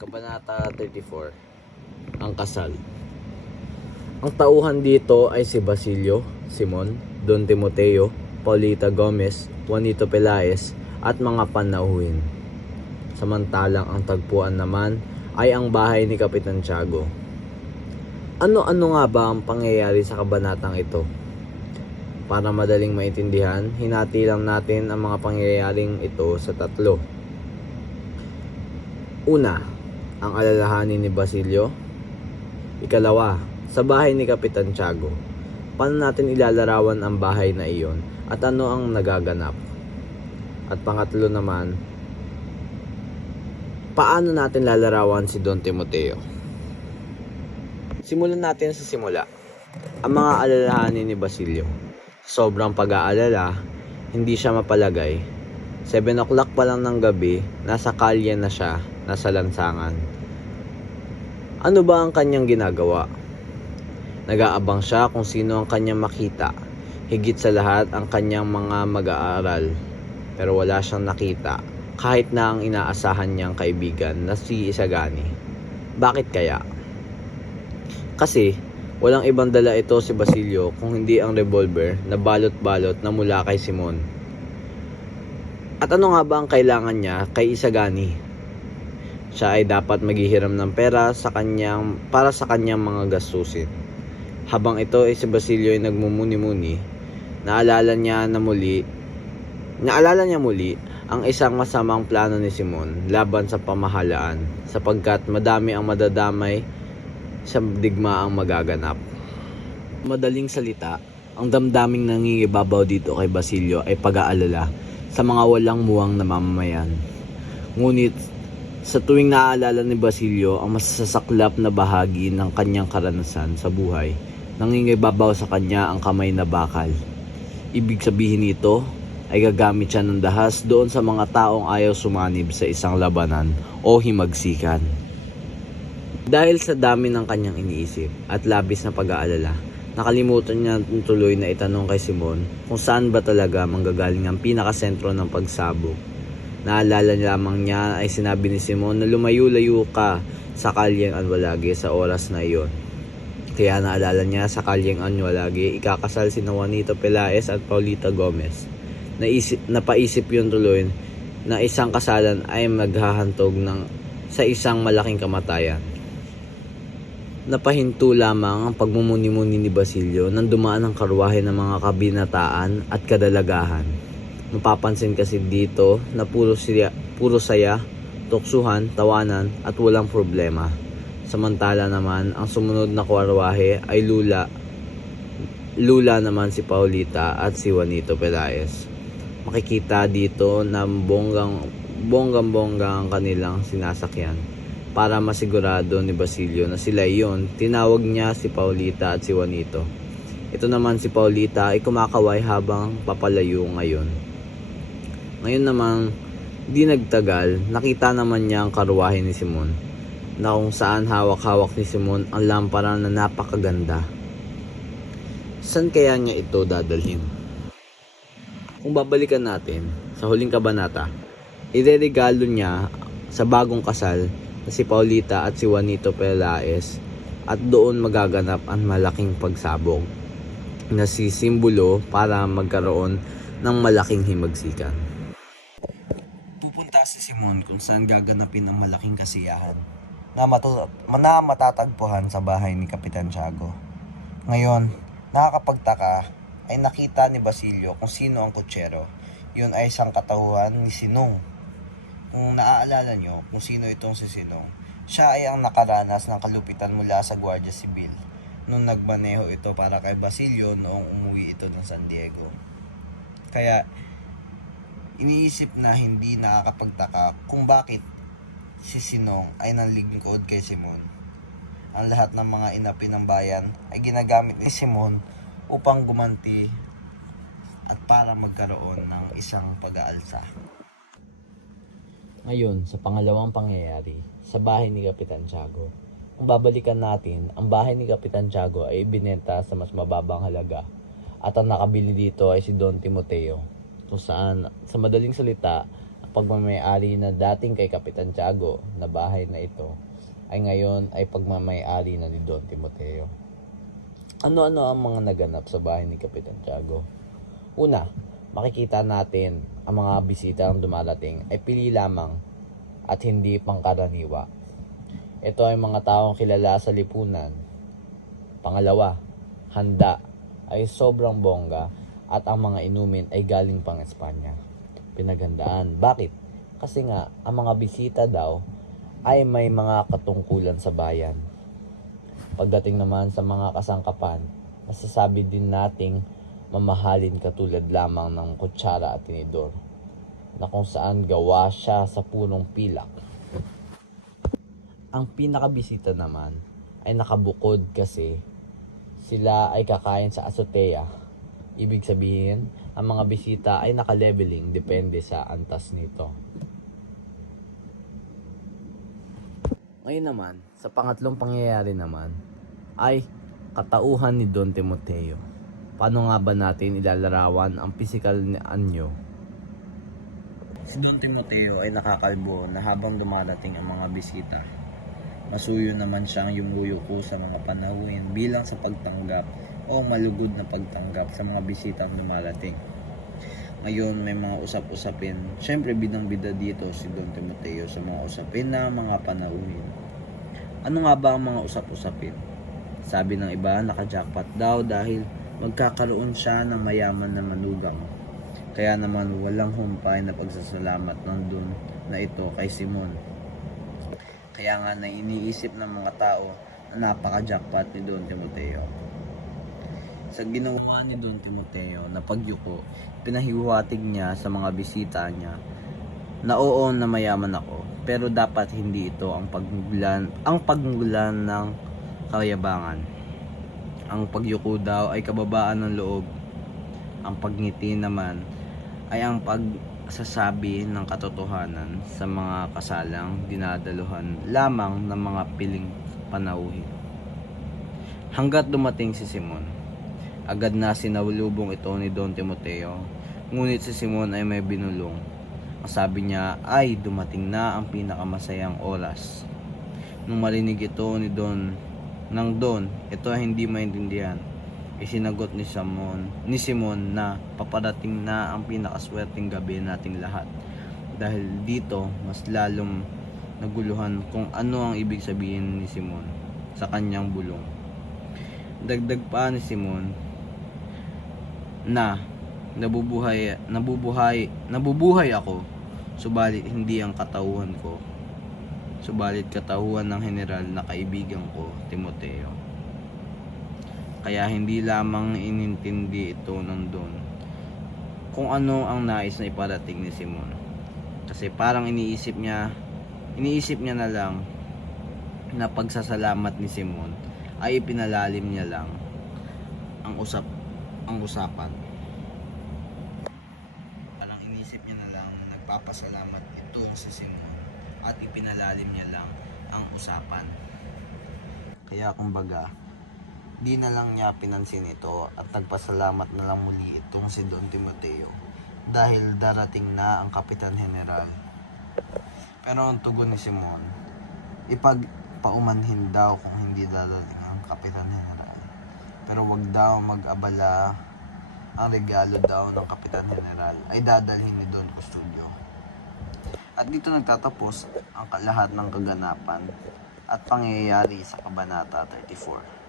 Kabanata 34. Ang kasal. Ang tauhan dito ay si Basilio, Simon, Don Timoteo, Paulita Gomez, Juanito Pelaez at mga panauhin. Samantalang ang tagpuan naman ay ang bahay ni Kapitan Tiago. Ano-ano nga ba ang pangyayari sa kabanatang ito? Para madaling maintindihan, hinati lang natin ang mga pangyayaring ito sa tatlo. Una, ang alalahanin ni Basilio. Ikalawa, sa bahay ni Kapitan Tiago. Paano natin ilalarawan ang bahay na iyon at ano ang nagaganap? At pangatlo naman, paano natin lalarawan si Don Timoteo? Simulan natin sa simula. Ang mga alalahanin ni Basilio. Sobrang pag-aalala, hindi siya mapalagay. 7 o'clock pa lang ng gabi, nasa kalye na siya, nasa lansangan. Ano ba ang kanyang ginagawa? Nag-aabang siya kung sino ang kanyang makita. Higit sa lahat ang kanyang mga mag-aaral. Pero wala siyang nakita, kahit na ang inaasahan niyang kaibigan na si Isagani. Bakit kaya? Kasi walang ibang dala ito si Basilio kung hindi ang revolver na balot-balot na mula kay Simon. At ano nga ba ang kailangan niya kay Isagani? Siya ay dapat maghihiram ng pera para sa kanyang mga gastusin. Habang ito ay si Basilio ay nagmumuni-muni, naalala niya muli ang isang masamang plano ni Simon laban sa pamahalaan, sapagkat madami ang madadamay sa digmaang magaganap. Madaling salita, ang damdaming nangingibabaw dito kay Basilio ay pag-aalala sa mga walang muwang na mamamayan. Ngunit sa tuwing naaalala ni Basilio ang masasaklap na bahagi ng kanyang karanasan sa buhay, nangingibabaw sa kanya ang kamay na bakal. Ibig sabihin nito ay gagamit siya ng dahas doon sa mga taong ayaw sumanib sa isang labanan o himagsikan. Dahil sa dami ng kanyang iniisip at labis na pag-aalala, nakalimutan niya tuloy na itanong kay Simon kung saan ba talaga manggagaling ang pinakasentro ng pagsabog. Naalala lamang niya ay sinabi ni Simon na lumayo-layo ka sa kalyeng Anwalage sa oras na iyon. Kaya naalala niya sa kalyeng Anwalage ikakasal si Juanito Pelaez at Paulita Gomez. Napaisip yun tuloy na isang kasalan ay maghahantog sa isang malaking kamatayan. Napahinto lamang ang pagmumuni-muni ni Basilio nang dumaan ang karwahe ng mga kabinataan at kadalagahan. Mapapansin kasi dito na puro saya, tuksuhan, tawanan at walang problema. Samantala naman ang sumunod na karwahe ay lula naman si Paulita at si Juanito Pelaez. Makikita dito na bonggang-bongga ang kanilang sinasakyan. Para masigurado ni Basilio na sila iyon, tinawag niya si Paulita at si Juanito. Ito naman si Paulita ay kumakaway habang papalayo ngayon. Ngayon naman, di nagtagal, nakita naman niya ang karwahe ni Simon, na kung saan hawak-hawak ni Simon ang lampara na napakaganda. Saan kaya niya ito dadalhin? Kung babalikan natin sa huling kabanata, ireregalo niya sa bagong kasal na si Paulita at si Juanito Pelaez at doon magaganap ang malaking pagsabog na sisimbolo para magkaroon ng malaking himagsikan. Pupunta si Simon kung saan gaganapin ang malaking kasiyahan na matatagpuan sa bahay ni Kapitan Tiago. Ngayon, nakakapagtaka ay nakita ni Basilio kung sino ang kutsero. Yun ay isang katauhan ni Sinong. Kung naaalala nyo kung sino itong si Sinong, siya ay ang nakaranas ng kalupitan mula sa Guardia Civil nung nagmaneho ito para kay Basilio noong umuwi ito ng San Diego. Kaya iniisip na hindi nakakapagtaka kung bakit si Sinong ay nanlingkod kay Simon. Ang lahat ng mga inapi ng bayan ay ginagamit ni Simon upang gumanti at para magkaroon ng isang pag-aalsa. Ngayon, sa pangalawang pangyayari, sa bahay ni Kapitan Tiago. Kung babalikan natin, ang bahay ni Kapitan Tiago ay ibinenta sa mas mababang halaga at ang nakabili dito ay si Don Timoteo. Kung saan, sa madaling salita, pagmamay-ari na dating kay Kapitan Tiago na bahay na ito ay ngayon ay pagmamay-ari na ni Don Timoteo. Ano-ano ang mga naganap sa bahay ni Kapitan Tiago? Una, makikita natin ang mga bisita ang dumarating ay pili lamang at hindi pangkaraniwa. Ito ay mga taong kilala sa lipunan. Pangalawa, handa ay sobrang bongga at ang mga inumin ay galing pang Espanya. Pinaghandaan. Bakit? Kasi nga, ang mga bisita daw ay may mga katungkulan sa bayan. Pagdating naman sa mga kasangkapan, masasabi din nating mamahalin katulad lamang ng kutsara at tinidor na kung saan gawa siya sa punong pilak. Ang pinakabisita naman ay nakabukod kasi sila ay kakain sa azotea. Ibig sabihin, ang mga bisita ay nakaleveling depende sa antas nito. Ngayon naman, sa pangatlong pangyayari naman, ay katauhan ni Don Timoteo. Paano nga ba natin ilalarawan ang pisikal ni anyo? Si Don Timoteo ay nakakalbo na habang dumarating ang mga bisita. Masuyo naman siyang yumuyuko sa mga panahuin bilang sa pagtanggap o malugod na pagtanggap sa mga bisitang dumarating. Ngayon may mga usap-usapin. Siyempre bidang-bida dito si Don Timoteo sa mga usapin na mga panauhin. Ano nga ba ang mga usap-usapin? Sabi ng iba, naka-jackpot daw dahil magkakaroon siya ng mayaman na manugang. Kaya naman walang humpay na pagsasalamat ng Don na ito kay Simon. Kaya nga na iniisip ng mga tao na napaka-jackpot ni Don Timoteo. Sa ginawa ni Don Timoteo na pagyuko, pinahiwatig niya sa mga bisita niya na oo na mayaman ako, pero dapat hindi ito ang pagmulan ng kayabangan. Ang pagyuko daw ay kababaan ng loob. Ang pagngiti naman ay ang pagsasabi ng katotohanan sa mga kasalang dinadaluhan lamang ng mga piling panauhin. Hanggat dumating si Simon, agad na sinalubong ito ni Don Timoteo, ngunit si Simon ay may binulong. Ang sabi niya ay dumating na ang pinakamasayang oras. Nung marinig ito ni Don, ito ay hindi maintindihan. Isinagot ni Simon na paparating na ang pinakaswerteng gabi nating lahat. Dahil dito, mas lalong naguluhan kung ano ang ibig sabihin ni Simon sa kanyang bulong. Dagdag pa ni Simon na nabubuhay ako, subalit hindi ang katauhan ko, subalit katauhan ng general na kaibigan ko, Timoteo. Kaya hindi lamang inintindi ito ng Don kung ano ang nais na iparating ni Simon. Kasi parang iniisip niya na lang na pagsasalamat ni Simon ay ipinalalim niya lang ang usapan. Parang inisip niya na lang na nagpapasalamat itong si Simon at ipinalalim niya lang ang usapan. Kaya kumbaga, di na lang niya pinansin ito at nagpasalamat na lang muli itong si Don Timoteo dahil darating na ang Kapitan General. Pero ang tugon ni Simon, ipagpaumanhin daw kung hindi dadating ang Kapitan General. Pero wag daw mag-abala, ang regalo daw ng Kapitan General ay dadalhin ni Don Custodio. At dito nagtatapos ang lahat ng kaganapan at pangyayari sa Kabanata 34.